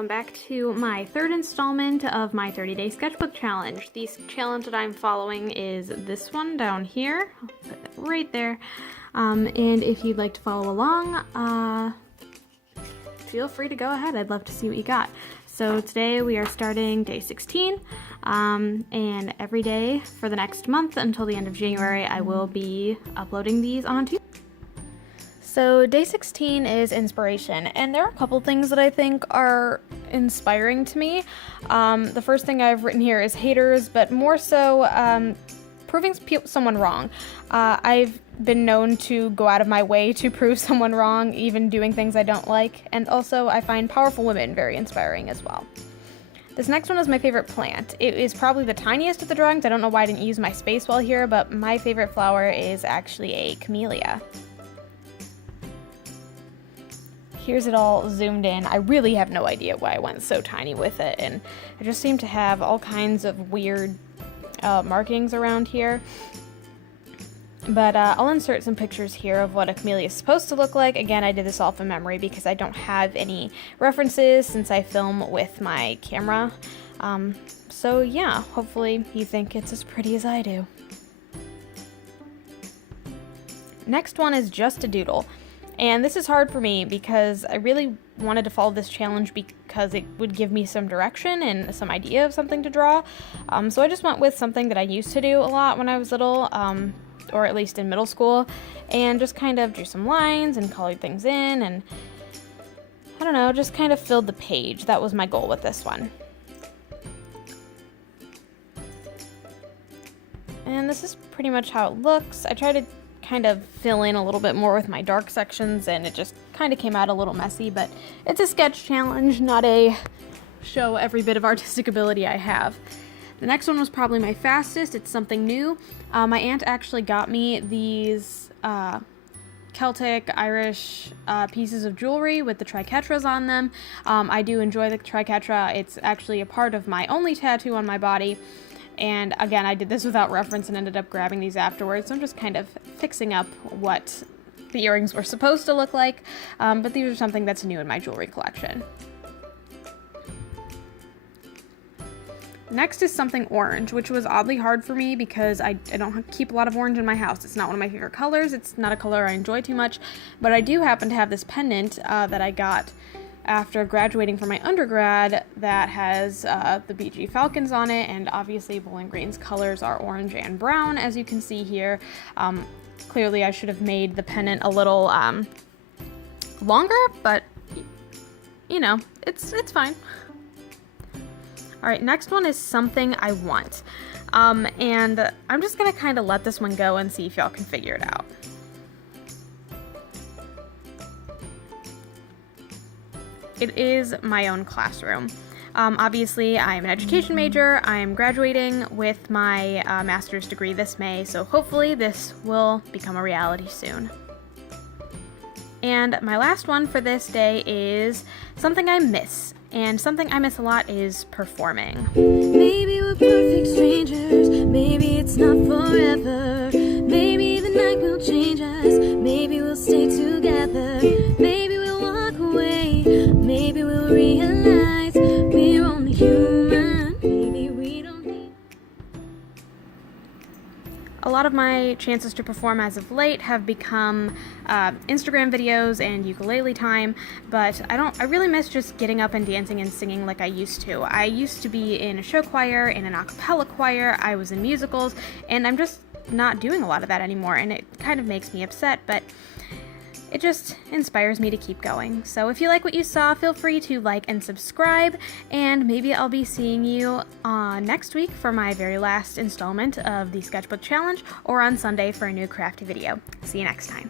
welcome back to my third installment of my 30-day sketchbook challenge. The challenge that I'm following is this one down here. I'll put it right there. And if you'd like to follow along, feel free to go ahead. I'd love to see what you got. So today we are starting day 16, and every day for the next month until the end of January, I will be uploading these on Tuesday. So day 16 is inspiration, and there are a couple things that I think are inspiring to me. The first thing I've written here is haters, but more so proving someone wrong. I've been known to go out of my way to prove someone wrong, even doing things I don't like, and also I find powerful women very inspiring as well. This next one is my favorite plant. It is probably the tiniest of the drawings. I don't know why I didn't use my space well here, but my favorite flower is actually a camellia. Here's it all zoomed in. I really have no idea why I went so tiny with it, and I just seem to have all kinds of weird markings around here. But I'll insert some pictures here of what a camellia is supposed to look like. Again, I did this all from memory because I don't have any references since I film with my camera. So yeah, hopefully you think it's as pretty as I do. Next one is just a doodle. And this is hard for me because I really wanted to follow this challenge because it would give me some direction and some idea of something to draw. So I just went with something that I used to do a lot when I was little, or at least in middle school, and just kind of drew some lines and colored things in, and I don't know, just kind of filled the page. That was my goal with this one. And this is pretty much how it looks. I tried to kind of fill in a little bit more with my dark sections, and it just kind of came out a little messy, but it's a sketch challenge, not a show every bit of artistic ability I have. The next one was probably my fastest. It's something new. My aunt actually got me these Celtic Irish pieces of jewelry with the trichetras on them. I do enjoy the trichetra. It's actually a part of my only tattoo on my body. And again, I did this without reference and ended up grabbing these afterwards. So I'm just kind of fixing up what the earrings were supposed to look like. But these are something that's new in my jewelry collection. Next is something orange, which was oddly hard for me because I don't keep a lot of orange in my house. It's not one of my favorite colors. It's not a color I enjoy too much. But I do happen to have this pendant that I got after graduating from my undergrad that has the BG Falcons on it, and obviously Bowling Green's colors are orange and brown, as you can see here. Clearly I should have made the pendant a little longer, but you know, it's fine. Alright, next one is something I want, and I'm just gonna kind of let this one go and see if y'all can figure it out. It is my own classroom. Obviously, I'm an education major. I'm graduating with my master's degree this May, so hopefully this will become a reality soon. And my last one for this day is something I miss. And something I miss a lot is performing. Maybe we're perfect strangers. Maybe it's not forever. Maybe the night will change us. Maybe we'll stay together. Maybe we'll walk away. Maybe we'll realize we're only human. Maybe we don't need. A lot of my chances to perform as of late have become Instagram videos and ukulele time, but I really miss just getting up and dancing and singing like I used to. I used to be in a show choir, in an a cappella choir, I was in musicals, and I'm just not doing a lot of that anymore, and it kind of makes me upset, but it just inspires me to keep going. So if you like what you saw, feel free to like and subscribe, and maybe I'll be seeing you next week for my very last installment of the Sketchbook Challenge, or on Sunday for a new crafty video. See you next time.